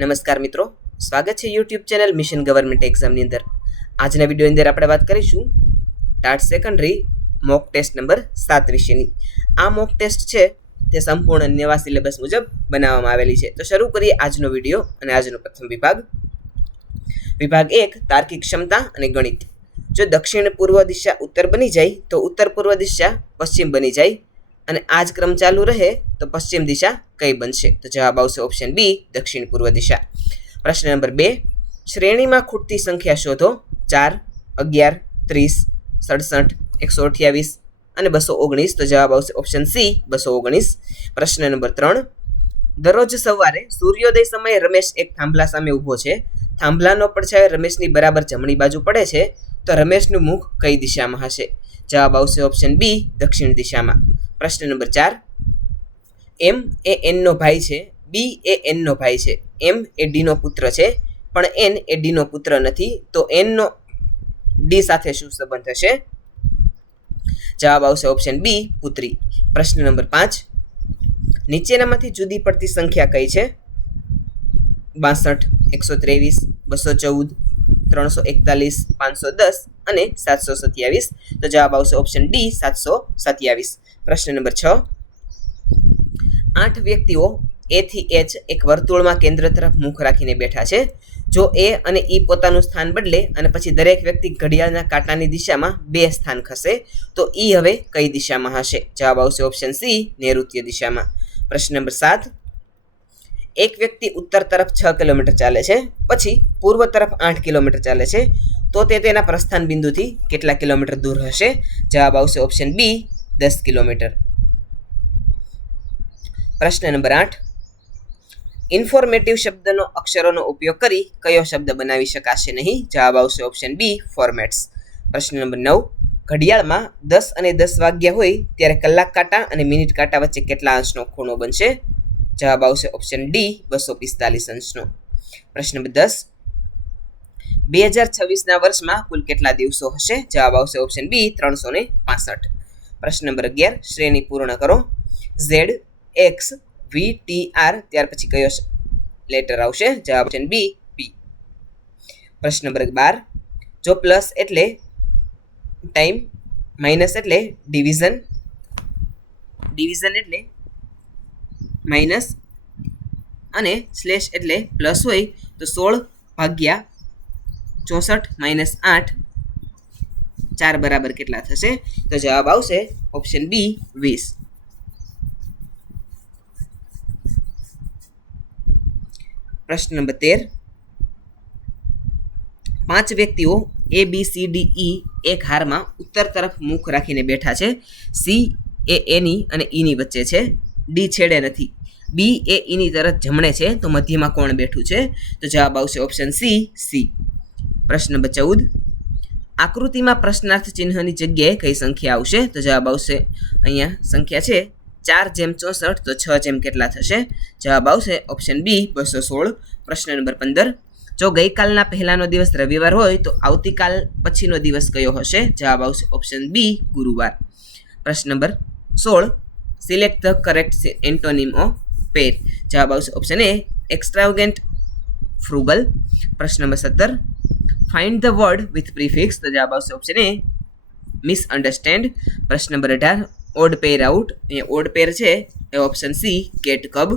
નમસ્કાર મિત્રો, સ્વાગત છે યુટ્યુબ ચેનલ મિશન ગવર્મેન્ટ એક્ઝામની અંદર. આજના વિડીયોની અંદર આપણે વાત કરીશું TAT secondary mock test number 7 વિશેની. આ મોક ટેસ્ટ છે તે સંપૂર્ણ નવા સિલેબસ મુજબ બનાવવામાં આવેલી છે. તો શરૂ કરીએ આજનો વિડીયો અને આજનો પ્રથમ વિભાગ. વિભાગ 1 તાર્કિક ક્ષમતા અને ગણિત. જો દક્ષિણ પૂર્વ દિશા ઉત્તર બની જાય તો ઉત્તર પૂર્વ દિશા પશ્ચિમ બની જાય અને આ જ ક્રમ ચાલુ રહે તો પશ્ચિમ દિશા કઈ બનશે? તો જવાબ આવશે ઓપ્શન બી, દક્ષિણ પૂર્વ દિશા. પ્રશ્ન નંબર 2, શ્રેણીમાં ખૂટતી સંખ્યા શોધો. 4, 11, 30, 67, 128 અને 219. તો જવાબ આવશે ઓપ્શન સી, 219. પ્રશ્ન નંબર 3, દરરોજ સવારે સૂર્યોદય સમયે રમેશ એક થાંભલા સામે ઊભો છે. થાંભલાનો પડછાયો રમેશની બરાબર જમણી બાજુ પડે છે, તો રમેશનું મુખ કઈ દિશામાં હશે? જવાબ આવશે ઓપ્શન બી, દક્ષિણ દિશામાં. પ્રશ્ન નંબર 4, એમ એ એનનો ભાઈ છે, બી એ એનનો ભાઈ છે, એમ એ ડીનો પુત્ર છે, પણ એન એ ડીનો પુત્ર નથી, તો એનનો ડી સાથે શું સંબંધ હશે? જવાબ આવશે ઓપ્શન બી, પુત્રી. પ્રશ્ન નંબર 5, નીચેનામાંથી જુદી પડતી સંખ્યા કઈ છે? 62, 123, 214, 341, 510 અને 727. તો જવાબ આવશે ઓપ્શન ડી, 727. પ્રશ્ન નંબર 6, 8 વ્યક્તિઓ એ થી એચ એક વર્તુળમાં કેન્દ્ર તરફ મુખ રાખીને બેઠા છે. જો એ અને ઈ પોતાનું સ્થાન બદલે અને પછી દરેક વ્યક્તિ ઘડિયાળના કાંટાની દિશામાં 2 સ્થાન ખસે, તો ઈ હવે કઈ દિશામાં હશે? જવાબ આવશે ઓપ્શન સી, નૈઋત્ય દિશામાં. પ્રશ્ન નંબર 7, એક વ્યક્તિ ઉત્તર તરફ 6 કિલોમીટર ચાલે છે, પછી પૂર્વ તરફ 8 કિલોમીટર ચાલે છે, તો તે તેના પ્રસ્થાન બિંદુથી કેટલા કિલોમીટર દૂર હશે? જવાબ આવશે ઓપ્શન બી, 10 કિલોમીટર. પ્રશ્ન નંબર 8, ઇન્ફોર્મેટિવ શબ્દનો અક્ષરોનો ઉપયોગ કરી કયો શબ્દ બનાવી શકાશે નહીં? જવાબ આવશે ઓપ્શન બી, ફોર્મેટ્સ. પ્રશ્ન નંબર 9, ઘડિયાળમાં 10 અને 10 વાગ્યા હોય ત્યારે કલાક કાંટા અને મિનિટ કાંટા વચ્ચે કેટલા અંશનો ખૂણો બનશે? જવાબ આવશે ઓપ્શન ડી, 245 અંશનો. પ્રશ્ન નંબર 10, 2026ના વર્ષમાં કુલ કેટલા દિવસો હશે? જવાબ આવશે ઓપ્શન બી, 365. પ્રશ્ન નંબર 11, શ્રેણી પૂર્ણ કરો. ઝેડ, એક્સ, વી, ટી, આર, ત્યાર પછી કયો લેટર આવશે? જવાબ ઓપ્શન બી, પી. પ્રશ્ન નંબર 12, જો પ્લસ એટલે ટાઈમ, માઇનસ એટલે ડિવિઝન, ડિવિઝન એટલે માઇનસ અને સ્લેશ એટલે પ્લસ હોય તો 16 ભાગ્યા 64 - 8 4 બરાબર કેટલા થશે? તો જવાબ આવશે ઓપ્શન બી, 20. પ્રશ્ન નંબર 13, 5 વ્યક્તિઓ એ બી સી ડી ઈ એક હારમાં ઉત્તર તરફ મુખ રાખીને બેઠા છે. સી એ એની અને ઈની વચ્ચે છે, ડી છેડે નથી, બી એ ઈની તરફ જમણે છે, તો મધ્યમાં કોણ બેઠું છે? તો જવાબ આવશે ઓપ્શન સી, સી. પ્રશ્ન નંબર 14, આકૃતિમાં પ્રશ્નાર્થ ચિહ્નની જગ્યાએ કઈ સંખ્યા આવશે? તો જવાબ આવશે, અહીંયા સંખ્યા છે 4/64, તો 6 જેમ કેટલા થશે? જવાબ આવશે ઓપ્શન બી, 216. પ્રશ્ન નંબર 15, જો ગઈકાલના પહેલાનો દિવસ રવિવાર હોય તો આવતીકાલ પછીનો દિવસ કયો હશે? જવાબ આવશે ઓપ્શન બી, ગુરુવાર. પ્રશ્ન number 16, select the correct antonym of pair. જવાબ આવશે ઓપ્શન એ, એક્સ્ટ્રાવેગન્ટ, ફ્રુગલ. પ્રશ્ન number 17, find the word with prefix. તો જવાબ આવશે ઓપ્શન એ, મિસઅન્ડરસ્ટેન્ડ. પ્રશ્ન નંબર 18, ઓડ પેર આઉટ. અહીંયા ઓડ પેર છે એ ઓપ્શન સી, કેટ, કબ.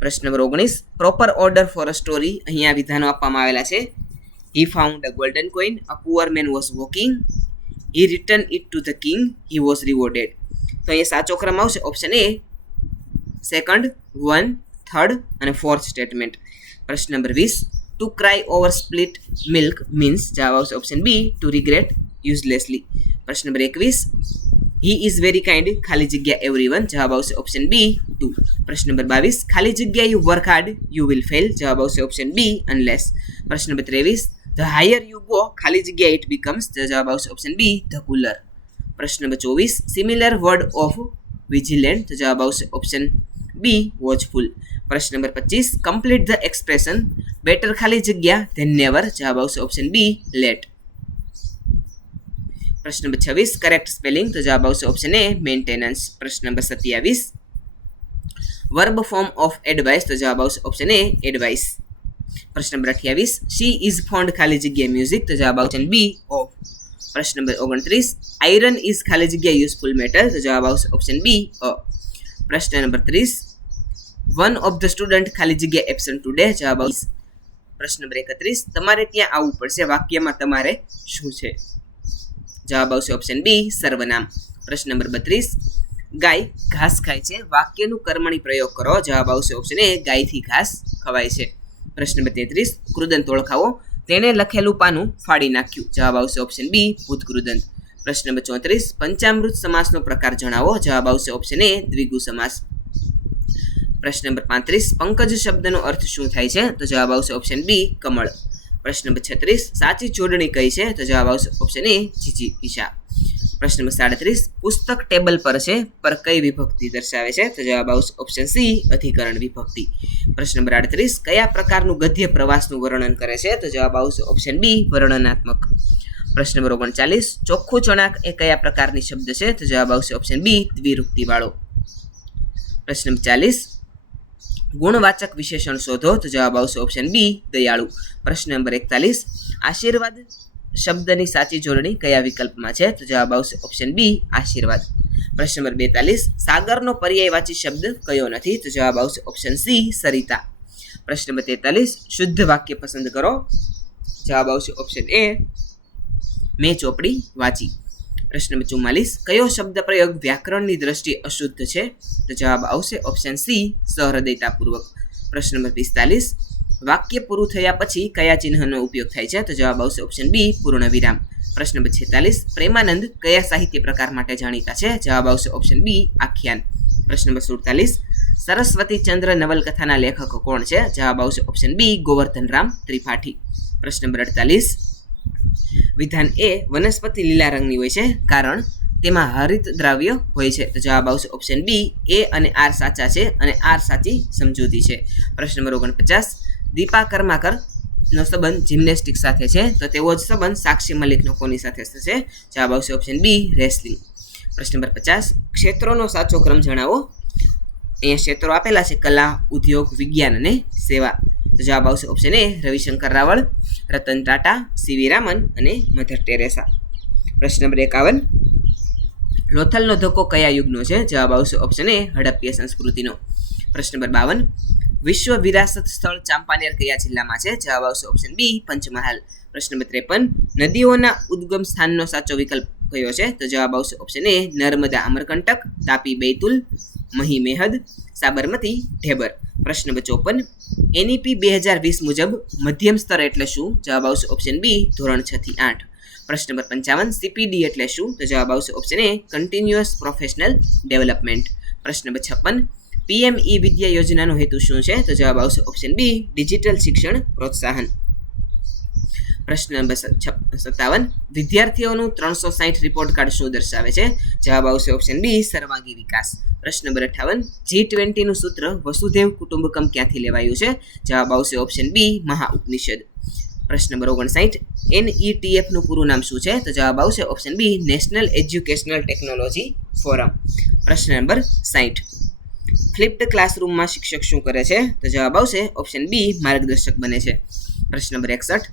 પ્રશ્ન number 19, proper order for a story. અહીંયા વિધાનો આપવામાં આવેલા છે. He found a golden coin, a poor man was walking, he return it to the king, he was rewarded. તો અહીંયા સાચો ક્રમ આવશે ઓપ્શન એ, સેકન્ડ, 1, થર્ડ અને ફોર્થ સ્ટેટમેન્ટ. પ્રશ્ન number 20, to cry over split milk means. જવાબ આવશે option B, to regret uselessly. પ્રશ્ન number 21, he is very kind, ખાલી જગ્યા એવરીવન. જવાબ આવશે ઓપ્શન બી, 2. પ્રશ્ન નંબર 22, ખાલી જગ્યા you work hard you will fail. જવાબ આવશે ઓપ્શન બી, અનલેસ. પ્રશ્ન number 23, the higher you go, ખાલી જગ્યા ઇટ બીકમ્સ. જવાબ આવશે ઓપ્શન બી, ધ કુલર. પ્રશ્ન number 24, similar word of vigilant. તો જવાબ આવશે ઓપ્શન બી, વોચફુલ. પ્રશ્ન number 25, complete the expression better ખાલી જગ્યા ધેન નેવર. જવાબ આવશે ઓપ્શન બી, લેટ. પ્રશ્ન નંબર 26, કરેક્ટ સ્પેલિંગ. તો જવાબ આવશે ઓપ્શન એ, મેન્ટેનન્સ. પ્રશ્ન number 27, verb form of advice, તો જવાબ આવશે ઓપ્શન એ એડવાઇસ. પ્રશ્ન નંબર 28, શી ઇઝ ફોન્ડ ખાલી જગ્યા મ્યુઝિક, તો જવાબ આવશે બી ઓફ. પ્રશ્ન નંબર 29, આયરન ઇઝ ખાલી જગ્યા યુઝફુલ મેટલ, તો જવાબ આવશે ઓપ્શન બી અ. પ્રશ્ન number 30, one of the student ખાલી જગ્યા એબસન્ટ ટુડે, જવાબ આવશે. પ્રશ્ન નંબર 31, તમારે ત્યાં આવવું પડશે વાક્યમાં તમારે શું છે, જવાબ આવશે ઓપ્શન બી સર્વનામ. પ્રશ્ન નંબર 32, ગાય ઘાસ ખાય છે, વાક્યનું કર્મણી પ્રયોગ કરો, જવાબ આવશે ઓપ્શન એ ગાયથી ઘાસ ખવાય છે. પ્રશ્ન નંબર 33, કૃદંત ઓળખાવો, તેણે લખેલું પાનું ફાડી નાખ્યું, જવાબ આવશે ઓપ્શન બી ભૂતકૃદંત. પ્રશ્ન નંબર 34, પંચામૃત સમાસનો પ્રકાર જણાવો, જવાબ આવશે ઓપ્શન એ દ્વિગુ સમાસ. પ્રશ્ન નંબર 35, પંકજ શબ્દનો અર્થ શું થાય છે, તો જવાબ આવશે ઓપ્શન બી કમળ. પ્રશ્ન નંબર 36, સાચી જોડણી કઈ છે, તો જવાબ આવશે ઓપ્શન એ જીજી ઈશા. પ્રશ્ન નંબર 37, પુસ્તક ટેબલ પર છે પર કઈ વિભક્તિ દર્શાવે છે, તો જવાબ આવશે ઓપ્શન સી અધિકરણ વિભક્તિ. પ્રશ્ન નંબર 38, કયા પ્રકારનું ગદ્ય પ્રવાસનું વર્ણન કરે છે, તો જવાબ આવશે ઓપ્શન બી વર્ણનાત્મક. પ્રશ્ન નંબર 39, ચોખ્ખું ચણાક એ કયા પ્રકારની શબ્દ છે, તો જવાબ આવશે ઓપ્શન બી દ્વિરૂક્તિ વાળો. પ્રશ્ન નંબર 40, ગુણવાચક વિશેષણ શોધો, તો જવાબ આવશે ઓપ્શન બી દયાળુ. પ્રશ્ન નંબર 41, આશીર્વાદ શબ્દની સાચી જોડણી કયા વિકલ્પમાં છે, તો જવાબ આવશે ઓપ્શન બી આશીર્વાદ. પ્રશ્ન નંબર 42, સાગરનો પર્યાયવાચી શબ્દ કયો નથી, તો જવાબ આવશે ઓપ્શન સી સરિતા. પ્રશ્ન નંબર 43, શુદ્ધ વાક્ય પસંદ કરો, જવાબ આવશે ઓપ્શન એ મેં ચોપડી વાંચી. પ્રશ્ન નંબર 44, કયો શબ્દ પ્રયોગ વ્યાકરણની દ્રષ્ટિએ અશુદ્ધ છે, તો જવાબ આવશે ઓપ્શન સી સહૃદયતાપૂર્વક. પ્રશ્ન નંબર 45, વાક્ય પૂરું થયા પછી કયા ચિહ્નનો ઉપયોગ થાય છે, તો જવાબ આવશે ઓપ્શન બી પૂર્ણ વિરામ. પ્રશ્ન નંબર 46, પ્રેમાનંદ કયા સાહિત્ય પ્રકાર માટે જાણીતા છે, જવાબ આવશે ઓપ્શન બી આખ્યાન. પ્રશ્ન નંબર 47, સરસ્વતી ચંદ્ર નવલકથાના લેખક કોણ છે, જવાબ આવશે ઓપ્શન બી ગોવર્ધનરામ ત્રિપાઠી. પ્રશ્ન નંબર 48, વિધાન એ વનસ્પતિ લીલા રંગની હોય છે કારણ તેમાં હરિત દ્રવ્ય હોય છે, તો જવાબ આવશે ઓપ્શન બી એ અને આર સાચા છે અને આર સાચી સમજૂતી છે. પ્રશ્ન નંબર 49, દીપા કર્માકર નો સંબંધ જિમ્નેસ્ટિક સાથે છે, તો તેવો જ સંબંધ સાક્ષી મલિકનો કોની સાથે થશે, જવાબ આવશે ઓપ્શન બી રેસલિંગ. પ્રશ્ન નંબર 50, ક્ષેત્રોનો સાચો ક્રમ જણાવો, અહીંયા ક્ષેત્રો આપેલા છે કલા, ઉદ્યોગ, વિજ્ઞાન અને સેવા, તો જવાબ આવશે ઓપ્શન એ રવિશંકર રાવળ, રતન ટાટા, સીવી રામન અને મધર ટેરેસા. પ્રશ્ન નંબર 51, લોથલનો ધક્કો કયા યુગનો છે, જવાબ આવશે ઓપ્શન એ હડપ્પીય સંસ્કૃતિનો. પ્રશ્ન નંબર 52, વિશ્વ વિરાસત સ્થળ ચાંપાનેર કયા જિલ્લામાં છે, જવાબ આવશે ઓપ્શન બી પંચમહાલ. પ્રશ્ન નંબર 53, નદીઓના ઉદ્ગમ સ્થાનનો સાચો વિકલ્પ કયો છે, તો જવાબ આવશે ઓપ્શન એ નર્મદા અમરકંટક, તાપી બેતુલ, મહી મેહદ, સાબરમતી ઢેબર. પ્રશ્ન નંબર 54, એનઈપી 2020 મુજબ મધ્યમ સ્તર એટલે શું, જવાબ આવશે ઓપ્શન બી ધોરણ 6 થી 8. પ્રશ્ન નંબર 55, સીપીડી એટલે શું, તો જવાબ આવશે ઓપ્શન એ કન્ટિન્યુઅસ પ્રોફેશનલ ડેવલપમેન્ટ. પ્રશ્ન નંબર 56, પીએમઈ વિદ્યા યોજનાનો હેતુ શું છે, તો જવાબ આવશે ઓપ્શન બી ડિજિટલ શિક્ષણ પ્રોત્સાહન. પ્રશ્ન નંબર 57, વિદ્યાર્થીઓનું 360 રિપોર્ટ કાર્ડ શું દર્શાવે છે, જવાબ આવશે ઓપ્શન બી સર્વાંગી વિકાસ. પ્રશ્ન નંબર 58, G20નું સૂત્ર વસુધૈવ કુટુંબકમ ક્યાંથી લેવાયું છે, જવાબ આવશે ઓપ્શન બી મહા ઉપનિષદ. પ્રશ્ન નંબર 59, NETFનું પૂરું નામ શું છે, તો જવાબ આવશે option B national educational technology forum. પ્રશ્ન નંબર 60, ફ્લિપ્ડ ક્લાસરૂમમાં શિક્ષક શું કરે છે, તો જવાબ આવશે ઓપ્શન બી માર્ગદર્શક બને છે. પ્રશ્ન નંબર 61,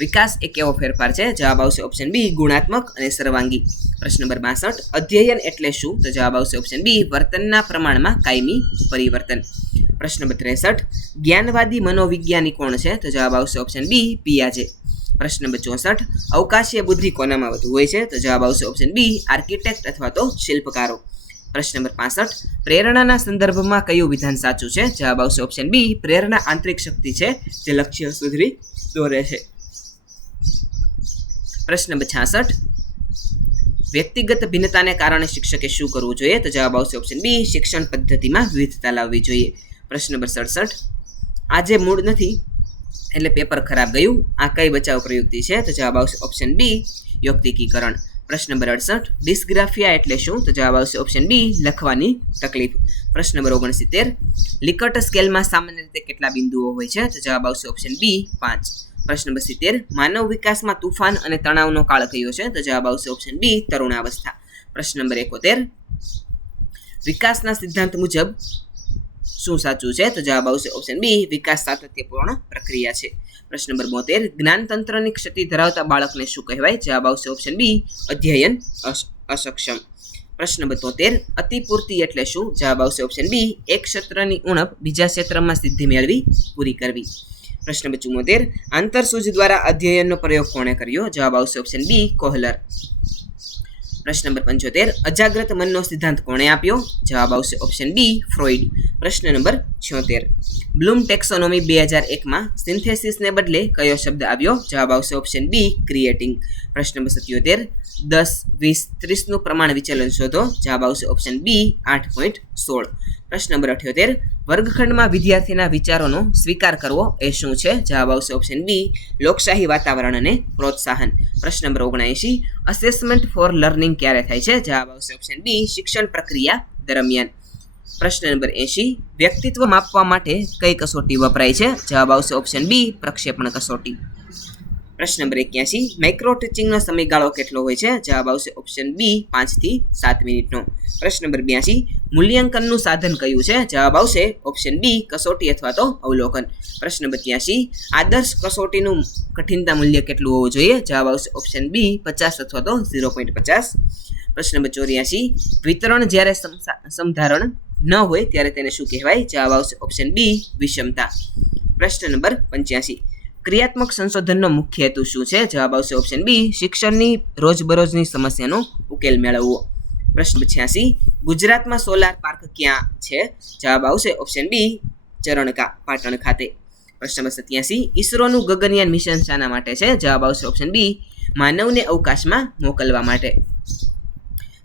વિકાસ એ કેવો ફેરફાર છે, જવાબ આવશે ઓપ્શન બી ગુણાત્મક અને સર્વાંગી. પ્રશ્ન નંબર 62, અધ્યયન એટલે શું, તો જવાબ આવશે ઓપ્શન બી વર્તનના પ્રમાણમાં કાયમી પરિવર્તન. પ્રશ્ન નંબર 63, જ્ઞાનવાદી મનોવિજ્ઞાની કોણ છે, તો જવાબ આવશે ઓપ્શન બી પિયાજે. પ્રશ્ન નંબર 64, અવકાશીય બુદ્ધિ કોનામાં વધુ હોય છે, તો જવાબ આવશે ઓપ્શન બી આર્કિટેક્ટ અથવા તો શિલ્પકારો. પ્રશ્ન નંબર 65, પ્રેરણાના સંદર્ભમાં કયું વિધાન સાચું છે, જવાબ આવશે ઓપ્શન બી પ્રેરણા આંતરિક શક્તિ છે જે લક્ષ્ય સુધી દોરે છે. પ્રશ્ન નંબર 66, વ્યક્તિગત ભિન્નતાને કારણે શિક્ષકે શું કરવું જોઈએ, તો જવાબ આવશે ઓપ્શન બી શિક્ષણ પદ્ધતિમાં વિવિધતા લાવવી જોઈએ. પ્રશ્ન નંબર 67, આજે મૂડ નથી એટલે પેપર ખરાબ ગયું, આ કઈ બચાવ પ્રયુક્તિ છે, તો જવાબ આવશે ઓપ્શન બી યોક્તિકીકરણ. પ્રશ્ન નંબર 68, ડિસ્ગ્રાફિયા એટલે શું, તો જવાબ આવશે ઓપ્શન બી લખવાની તકલીફ. પ્રશ્ન નંબર 69, લિકર્ટ સ્કેલમાં સામાન્ય રીતે કેટલા બિંદુઓ હોય છે, તો જવાબ આવશે ઓપ્શન બી 5. પ્રશ્ન નંબર 70, માનવ વિકાસમાં તુફાન અને તણાવનો કાળ કયો છે, તો જવાબ આવશે ઓપ્શન બી તરુણાવસ્થા. પ્રશ્ન નંબર 71, વિકાસના સિદ્ધાંત મુજબ શું સાચું છે? તો જવાબ આવશે ઓપ્શન બી, વિકાસ સાતત્યપૂર્ણ પ્રક્રિયા છે. પ્રશ્ન નંબર 72, જ્ઞાનતંત્રની ક્ષતિ ધરાવતા બાળકને શું કહેવાય? જવાબ આવશે ઓપ્શન બી, અધ્યયન અસક્ષમ. પ્રશ્ન નંબર 73, અતિપૂર્તિ એટલે શું? જવાબ આવશે ઓપ્શન બી, એક ક્ષેત્રની ઉણપ બીજા ક્ષેત્રમાં સિદ્ધિ મેળવી પૂરી કરવી. પ્રશ્ન નંબર 74, આંતરસૂઝ દ્વારા અધ્યયનનો પ્રયોગ કોણે કર્યો? જવાબ આવશે ઓપ્શન બી, કોહલર. પ્રશ્ન નંબર 75, અજાગ્રત મનનો સિદ્ધાંત કોણે આપ્યો? જવાબ આવશે ઓપ્શન બી, ફ્રોઇડ. પ્રશ્ન નંબર 76, બ્લૂમ ટેક્સોનોમી 2001માં સિન્થેસિસને બદલે કયો શબ્દ આવ્યો? જવાબ આવશે ઓપ્શન બી, ક્રિએટિંગ. પ્રશ્ન નંબર 77, 10, 20, 30નું પ્રમાણ વિચલન શોધો. જવાબ આવશે ઓપ્શન બી, 8.16. પ્રશ્ન નંબર 78, વર્ગખંડમાં વિદ્યાર્થીના વિચારોનો સ્વીકાર કરવો એ શું છે? જવાબ આવશે ઓપ્શન બી, લોકશાહી વાતાવરણ અને પ્રોત્સાહન. પ્રશ્ન નંબર 79, અસેસમેન્ટ ફોર લર્નિંગ ક્યારે થાય છે? જવાબ આવશે ઓપ્શન બી, શિક્ષણ પ્રક્રિયા દરમિયાન. પ્રશ્ન નંબર 80, વ્યક્તિત્વ માપવા માટે કઈ કસોટી વપરાય છે? જવાબ આવશે ઓપ્શન બી, પ્રક્ષેપણ કસોટી. પ્રશ્ન નંબર 81, માઇક્રો ટીચિંગનો સમયગાળો કેટલો હોય છે? જવાબ આવશે ઓપ્શન બી, 5 થી 7 મિનિટનો. પ્રશ્ન નંબર 82, મૂલ્યાંકનનું સાધન કયું છે? જવાબ આવશે ઓપ્શન બી, કસોટી અથવા તો અવલોકન. પ્રશ્ન નંબર 83, આદર્શ કસોટીનું કઠિનતા મૂલ્ય કેટલું હોવું જોઈએ? જવાબ આવશે ઓપ્શન બી, 50 અથવા તો 0.50. પ્રશ્ન નંબર 84, વિતરણ જ્યારે સમધારણ ન હોય ત્યારે તેને શું કહેવાય? જવાબ આવશે ઓપ્શન બી, વિષમતા. પ્રશ્ન નંબર 85, ક્રિયાત્મક સંશોધનનો મુખ્ય હેતુ શું છે? જવાબ આવશે ઓપ્શન બી, શિક્ષણની રોજબરોજની સમસ્યાનો ઉકેલ મેળવવો. પ્રશ્ન 86, ગુજરાતમાં સોલાર પાર્ક ક્યાં છે? જવાબ આવશે ઓપ્શન બી, ચરણકા, પાટણ ખાતે. પ્રશ્ન નંબર 87, ઈસરોનું ગગનયાન મિશન શાના માટે છે? જવાબ આવશે ઓપ્શન બી, માનવને અવકાશમાં મોકલવા માટે.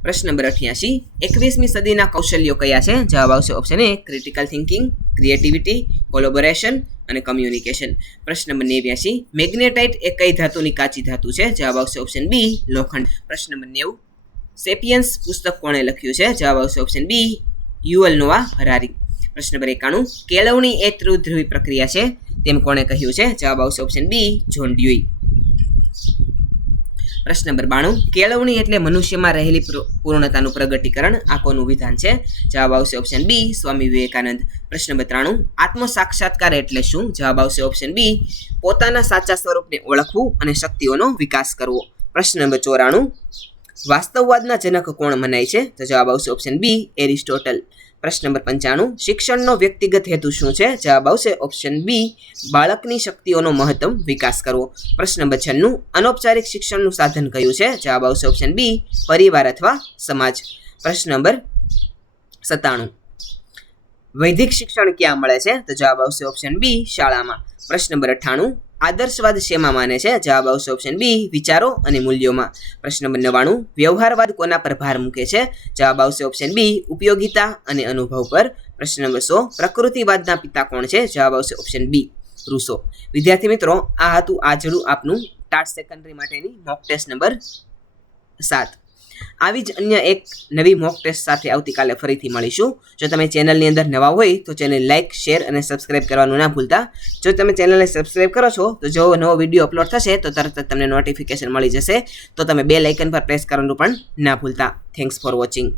પ્રશ્ન નંબર 88, 21મી સદીના કૌશલ્યો કયા છે? જવાબ આવશે ઓપ્શન એ, ક્રિટિકલ થિંકિંગ, ક્રિએટિવિટી, કોલેબોરેશન અને કમ્યુનિકેશન. પ્રશ્ન નંબર 89, મેગ્નેટાઇટ એ કઈ ધાતુની કાચી ધાતુ છે? જવાબ આવશે ઓપ્શન બી, લોખંડ. પ્રશ્ન નંબર 90, સેપિયન્સ પુસ્તક કોણે લખ્યું છે? જવાબ આવશે ઓપ્શન બી, યુવલ નોઆ હરારી. પ્રશ્ન નંબર 91, કેળવણી એ ત્રિધ્રુવી પ્રક્રિયા છે તેમ કોણે કહ્યું છે? જવાબ આવશે ઓપ્શન બી, જોન ડ્યુઈ. પ્રશ્ન નંબર 92, કેળવણી એટલે મનુષ્યમાં રહેલી પૂર્ણતાનું પ્રગટીકરણ આ કોનું વિધાન છે? જવાબ આવશે ઓપ્શન બી, સ્વામી વિવેકાનંદ. પ્રશ્ન નંબર 93, આત્મ સાક્ષાત્કાર એટલે શું? જવાબ આવશે ઓપ્શન બી, પોતાના સાચા સ્વરૂપને ઓળખવું અને શક્તિઓનો વિકાસ કરવો. પ્રશ્ન નંબર 94, વાસ્તવવાદના જનક કોણ મનાય છે? તો જવાબ આવશે ઓપ્શન બી, એરિસ્ટોટલ. પ્રશ્ન નંબર 95, શિક્ષણનો વ્યક્તિગત હેતુ શું છે? જવાબ આવશે ઓપ્શન બી, બાળકની શક્તિઓનો મહત્તમ વિકાસ કરવો. પ્રશ્ન નંબર 96, અનૌપચારિક શિક્ષણનું સાધન કયું છે? જવાબ આવશે ઓપ્શન બી, પરિવાર અથવા સમાજ. પ્રશ્ન નંબર 97, વૈદિક શિક્ષણ ક્યાં મળે છે? તો જવાબ આવશે ઓપ્શન બી, શાળામાં. પ્રશ્ન નંબર 98, આદર્શવાદ શેમાં માને છે? જવાબ આવશે ઓપ્શન બી, વિચારો અને મૂલ્યોમાં. પ્રશ્ન નંબર 99, વ્યવહારવાદ કોના પર ભાર મૂકે છે? જવાબ આવશે ઓપ્શન બી, ઉપયોગિતા અને અનુભવ પર. પ્રશ્ન નંબર 100, પ્રકૃતિવાદના પિતા કોણ છે? જવાબ આવશે ઓપ્શન બી, રૂસો. વિદ્યાર્થી મિત્રો, આ હતું આજનું આપનું ટાટ સેકન્ડરી માટેની મોક ટેસ્ટ નંબર 7. આવી જ અન્ય એક નવી મોક ટેસ્ટ સાથે આવતીકાલે ફરીથી મળીશું. જો તમે ચેનલની અંદર નવા હોય તો ચેનલ લાઇક, શેર અને સબસ્ક્રાઇબ કરવાનું ના ભૂલતા. જો તમે ચેનલને સબસ્ક્રાઇબ કરો છો તો જો નવો વિડીયો અપલોડ થશે તો તરત જ તમને નોટિફિકેશન મળી જશે. તો તમે બેલ આઇકન પર પ્રેસ કરવાનું પણ ના ભૂલતા. Thanks for watching.